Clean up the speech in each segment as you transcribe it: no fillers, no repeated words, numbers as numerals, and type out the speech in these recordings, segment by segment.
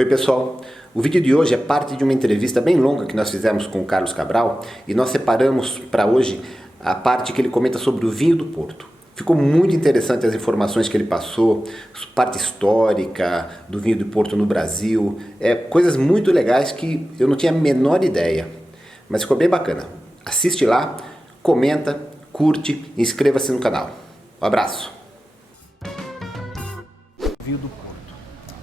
Oi pessoal, o vídeo de hoje é parte de uma entrevista bem longa que nós fizemos com o Carlos Cabral e nós separamos para hoje a parte que ele comenta sobre o vinho do Porto. Ficou muito interessante as informações que ele passou, parte histórica do vinho do Porto no Brasil, coisas muito legais que eu não tinha a menor ideia, mas ficou bem bacana. Assiste lá, comenta, curte e inscreva-se no canal. Um abraço! Vinho do Porto.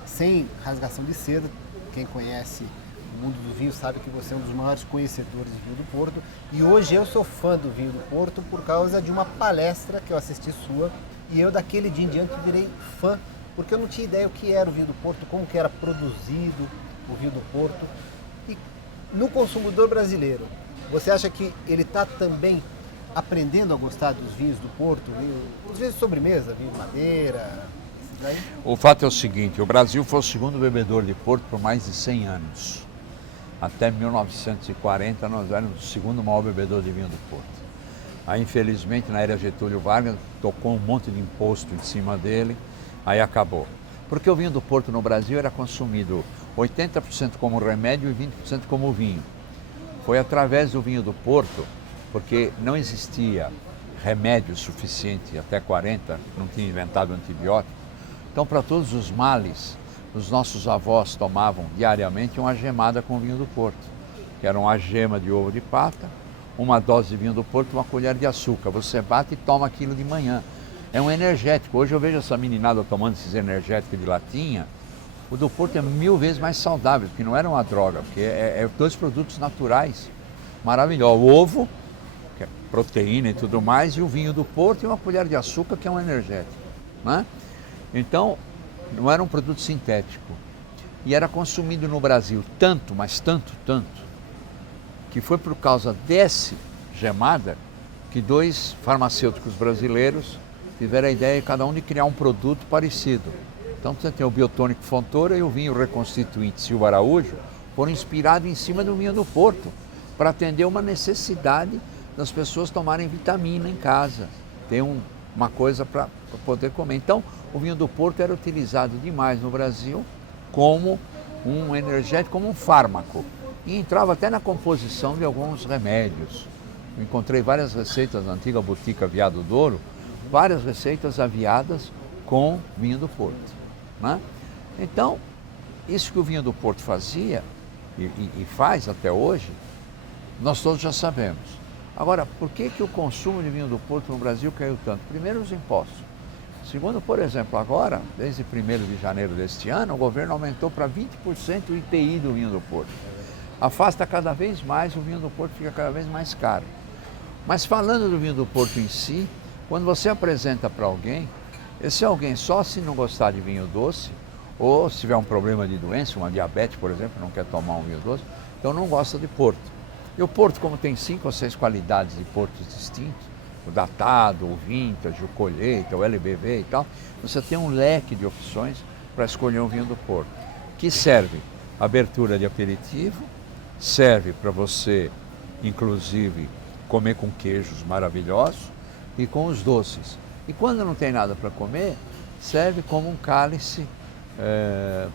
Sem rasgação de seda, quem conhece o mundo do vinho sabe que você é um dos maiores conhecedores de vinho do Porto. E hoje eu sou fã do vinho do Porto por causa de uma palestra que eu assisti sua. E eu daquele dia em diante virei fã, porque eu não tinha ideia o que era o vinho do Porto, como que era produzido o vinho do Porto. E no consumidor brasileiro, você acha que ele está também aprendendo a gostar dos vinhos do Porto? Os vinhos de sobremesa, vinho de madeira... O fato é o seguinte, o Brasil foi o segundo bebedor de Porto por mais de 100 anos. Até 1940 nós éramos o segundo maior bebedor de vinho do Porto. Aí infelizmente na era Getúlio Vargas tocou um monte de imposto em cima dele, aí acabou. Porque o vinho do Porto no Brasil era consumido 80% como remédio e 20% como vinho. Foi através do vinho do Porto, porque não existia remédio suficiente até 40, não tinha inventado antibiótico. Então, para todos os males, os nossos avós tomavam diariamente uma gemada com vinho do Porto, que era uma gema de ovo de pata, uma dose de vinho do Porto, uma colher de açúcar. Você bate e toma aquilo de manhã. É um energético. Hoje eu vejo essa meninada tomando esses energéticos de latinha. O do Porto é 1000 vezes mais saudável, porque não era uma droga, porque é dois produtos naturais maravilhosos. O ovo, que é proteína e tudo mais, e o vinho do Porto e uma colher de açúcar, que é um energético, né? Então, não era um produto sintético e era consumido no Brasil tanto, mas tanto, que foi por causa dessa gemada que dois farmacêuticos brasileiros tiveram a ideia, cada um, de criar um produto parecido. Então, você tem o Biotônico Fontoura e o vinho reconstituinte Silva Araújo, foram inspirados em cima do vinho do Porto, para atender uma necessidade das pessoas tomarem vitamina em casa, ter uma coisa para poder comer. Então, o vinho do Porto era utilizado demais no Brasil como um energético, como um fármaco. E entrava até na composição de alguns remédios. Eu encontrei várias receitas na antiga Botica Viado Douro, várias receitas aviadas com vinho do Porto, né? Então, isso que o vinho do Porto fazia e faz até hoje, nós todos já sabemos. Agora, por que o consumo de vinho do Porto no Brasil caiu tanto? Primeiro, os impostos. Segundo, por exemplo, agora, desde 1º de janeiro deste ano, o governo aumentou para 20% o IPI do vinho do Porto. Afasta cada vez mais, o vinho do Porto fica cada vez mais caro. Mas falando do vinho do Porto em si, quando você apresenta para alguém, esse alguém só se não gostar de vinho doce, ou se tiver um problema de doença, uma diabetes, por exemplo, não quer tomar um vinho doce, então não gosta de Porto. E o Porto, como tem 5 ou 6 qualidades de portos distintos, o datado, o vintage, o colheita, o LBV e tal, você tem um leque de opções para escolher um vinho do Porto, que serve abertura de aperitivo, serve para você, inclusive, comer com queijos maravilhosos e com os doces. E quando não tem nada para comer, serve como um cálice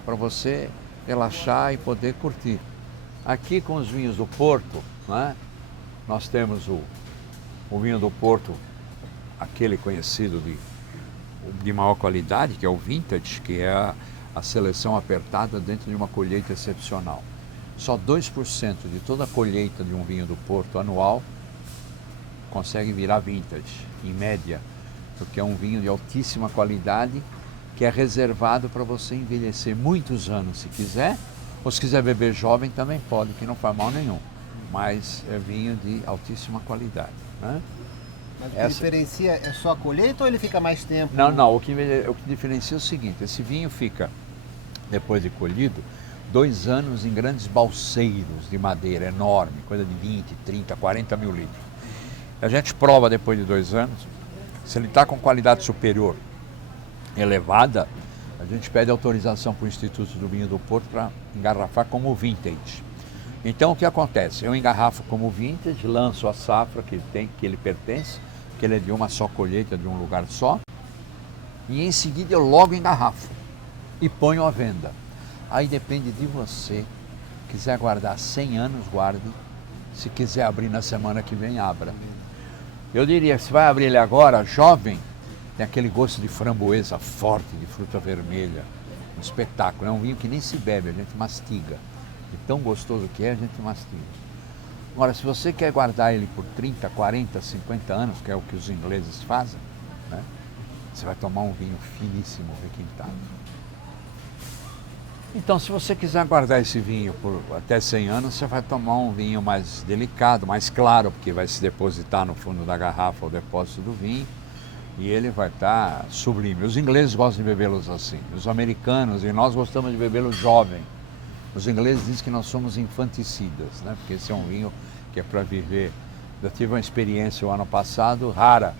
para você relaxar e poder curtir. Aqui com os vinhos do Porto, né, nós temos o vinho do Porto, aquele conhecido de maior qualidade, que é o vintage, que é a seleção apertada dentro de uma colheita excepcional. Só 2% de toda a colheita de um vinho do Porto anual consegue virar vintage, em média, porque é um vinho de altíssima qualidade, que é reservado para você envelhecer muitos anos se quiser, ou se quiser beber jovem também pode, que não faz mal nenhum, mas é vinho de altíssima qualidade, né? Mas o que diferencia é só a colheita ou ele fica mais tempo? Não, o que diferencia é o seguinte, esse vinho fica, depois de colhido, 2 anos em grandes balseiros de madeira enorme, coisa de 20, 30, 40 mil litros. A gente prova depois de 2 anos, se ele está com qualidade superior elevada, a gente pede autorização para o Instituto do Vinho do Porto para engarrafar como vintage. Então o que acontece? Eu engarrafo como vintage, lanço a safra que ele pertence, que ele é de uma só colheita, de um lugar só, e em seguida eu logo engarrafo e ponho à venda. Aí depende de você. Quiser guardar 100 anos, guarde. Se quiser abrir na semana que vem, abra. Eu diria, se vai abrir ele agora, jovem, tem aquele gosto de framboesa forte, de fruta vermelha. Um espetáculo. É um vinho que nem se bebe, a gente mastiga. E tão gostoso que é, a gente mastiga. Agora, se você quer guardar ele por 30, 40, 50 anos, que é o que os ingleses fazem, né? Você vai tomar um vinho finíssimo, requintado. Então, se você quiser guardar esse vinho por até 100 anos, você vai tomar um vinho mais delicado, mais claro, porque vai se depositar no fundo da garrafa o depósito do vinho e ele vai estar sublime. Os ingleses gostam de bebê-los assim, os americanos e nós gostamos de bebê-los jovem. Os ingleses dizem que nós somos infanticidas, né? Porque esse é um vinho que é para viver. Eu tive uma experiência o ano passado rara.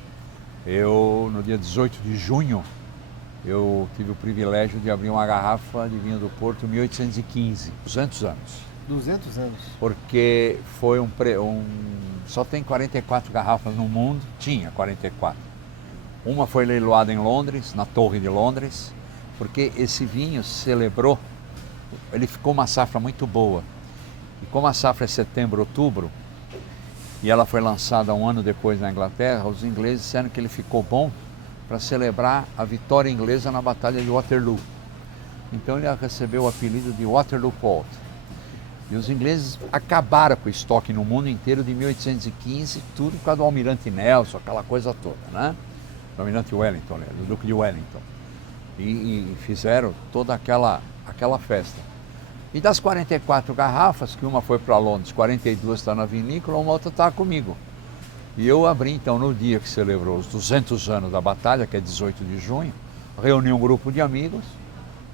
Eu, no dia 18 de junho, eu tive o privilégio de abrir uma garrafa de vinho do Porto 1815, 200 anos. 200 anos. Porque foi só tem 44 garrafas no mundo, tinha 44. Uma foi leiloada em Londres, na Torre de Londres, porque esse vinho celebrou, ele ficou uma safra muito boa. E como a safra é setembro, outubro, e ela foi lançada um ano depois na Inglaterra, os ingleses disseram que ele ficou bom para celebrar a vitória inglesa na Batalha de Waterloo. Então ele recebeu o apelido de Waterloo Port. E os ingleses acabaram com o estoque no mundo inteiro de 1815, tudo por causa do Almirante Nelson, aquela coisa toda, né? Do Almirante Wellington, né? Do Duque de Wellington. E fizeram toda aquela festa. E das 44 garrafas, que uma foi para Londres, 42 está na vinícola, uma outra está comigo. E eu abri então no dia que celebrou os 200 anos da batalha, que é 18 de junho, reuni um grupo de amigos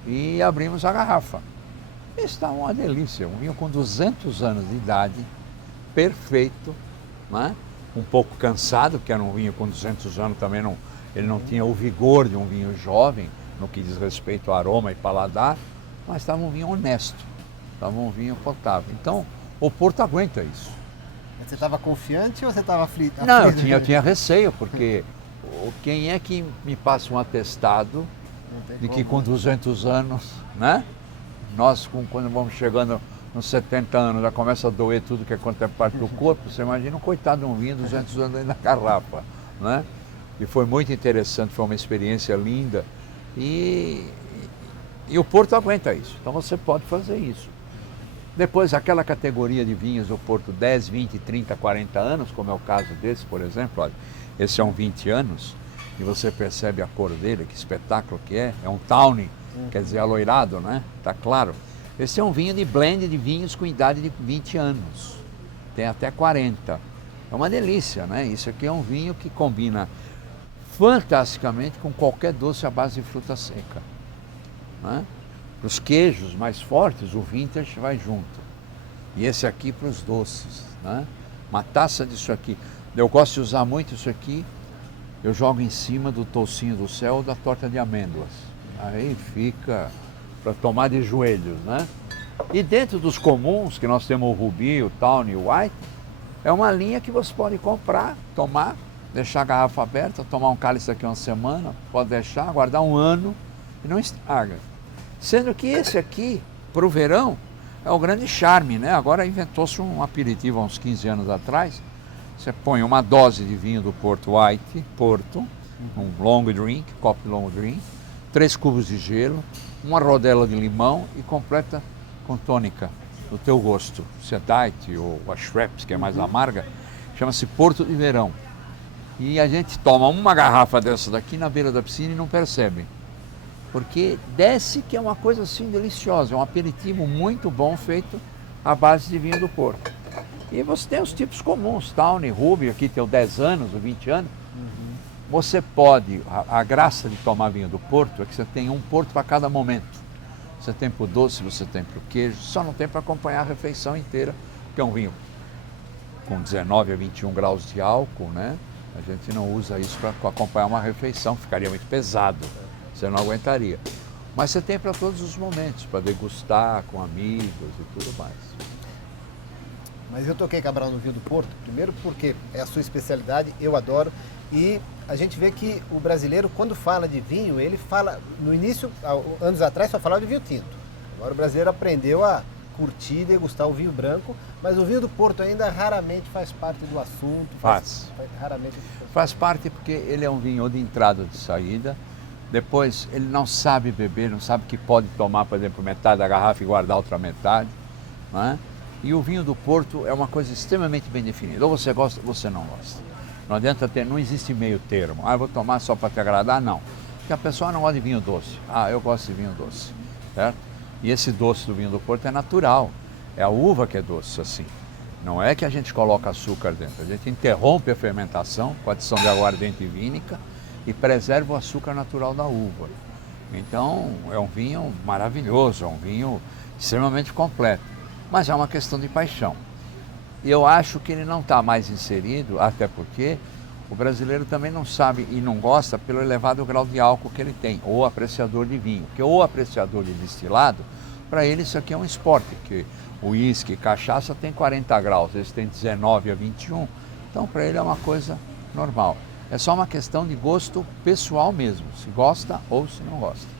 e abrimos a garrafa. Está uma delícia, um vinho com 200 anos de idade, perfeito, né? Um pouco cansado, porque era um vinho com 200 anos também, ele não tinha o vigor de um vinho jovem, no que diz respeito ao aroma e paladar, mas estava um vinho honesto, estava um vinho potável. Então, o Porto aguenta isso. Você estava confiante ou você estava aflito? Não, eu tinha receio, porque quem é que me passa um atestado de que com 200 anos, né? Nós, quando vamos chegando nos 70 anos, já começa a doer tudo que é quanto é parte do corpo, você imagina um coitado de um vinho 200 anos aí na garrafa, né? E foi muito interessante, foi uma experiência linda e o Porto aguenta isso, então você pode fazer isso. Depois, aquela categoria de vinhos do Porto 10, 20, 30, 40 anos, como é o caso desse, por exemplo, olha, esse é um 20 anos, e você percebe a cor dele, que espetáculo que é um tawny, quer dizer, aloirado, né? Tá claro. Esse é um vinho de blend de vinhos com idade de 20 anos, tem até 40. É uma delícia, né? Isso aqui é um vinho que combina fantasticamente com qualquer doce à base de fruta seca, né? Para os queijos mais fortes, o vintage vai junto. E esse aqui para os doces, né? Uma taça disso aqui. Eu gosto de usar muito isso aqui. Eu jogo em cima do toucinho do céu ou da torta de amêndoas. Aí fica para tomar de joelhos, né? E dentro dos comuns, que nós temos o Ruby, o Tawny e o White, é uma linha que você pode comprar, tomar, deixar a garrafa aberta, tomar um cálice daqui uma semana, pode deixar, guardar um ano e não estraga. Sendo que esse aqui, para o verão, é o grande charme, né? Agora inventou-se um aperitivo há uns 15 anos atrás. Você põe uma dose de vinho do Porto White, Porto, um long drink, copo de long drink, 3 cubos de gelo, uma rodela de limão e completa com tônica do teu gosto. Se é diet ou a Schweppes, que é mais amarga, chama-se Porto de Verão. E a gente toma uma garrafa dessa daqui na beira da piscina e não percebe. Porque desce que é uma coisa assim deliciosa, é um aperitivo muito bom feito à base de vinho do Porto. E você tem os tipos comuns, Tawny, Ruby, aqui tem o 10 anos, o 20 anos. Você pode, a graça de tomar vinho do Porto é que você tem um Porto para cada momento. Você tem para o doce, você tem para o queijo, só não tem para acompanhar a refeição inteira, que é um vinho com 19 a 21 graus de álcool, né? A gente não usa isso para acompanhar uma refeição, ficaria muito pesado. Você não aguentaria. Mas você tem para todos os momentos, para degustar com amigos e tudo mais. Mas eu toquei Cabral no vinho do Porto, primeiro porque é a sua especialidade, eu adoro. E a gente vê que o brasileiro, quando fala de vinho, ele fala, no início, anos atrás, só falava de vinho tinto. Agora o brasileiro aprendeu a curtir e degustar o vinho branco, mas o vinho do Porto ainda raramente faz parte do assunto. Faz parte porque ele é um vinho de entrada ou de saída. Depois ele não sabe beber, não sabe que pode tomar, por exemplo, metade da garrafa e guardar a outra metade. Não é? E o vinho do Porto é uma coisa extremamente bem definida. Ou você gosta ou você não gosta. Não adianta ter, não existe meio termo. Ah, eu vou tomar só para te agradar, não. Porque a pessoa não gosta de vinho doce. Ah, eu gosto de vinho doce, certo? E esse doce do vinho do Porto é natural. É a uva que é doce, assim. Não é que a gente coloca açúcar dentro. A gente interrompe a fermentação com a adição de aguardente vínica e preserva o açúcar natural da uva. Então, é um vinho maravilhoso, é um vinho extremamente completo. Mas é uma questão de paixão. E eu acho que ele não está mais inserido, até porque o brasileiro também não sabe e não gosta pelo elevado grau de álcool que ele tem, ou apreciador de vinho. Porque o apreciador de destilado, para ele isso aqui é um esporte, que o uísque, cachaça tem 40 graus, eles têm 19 a 21, então para ele é uma coisa normal. É só uma questão de gosto pessoal mesmo, se gosta ou se não gosta.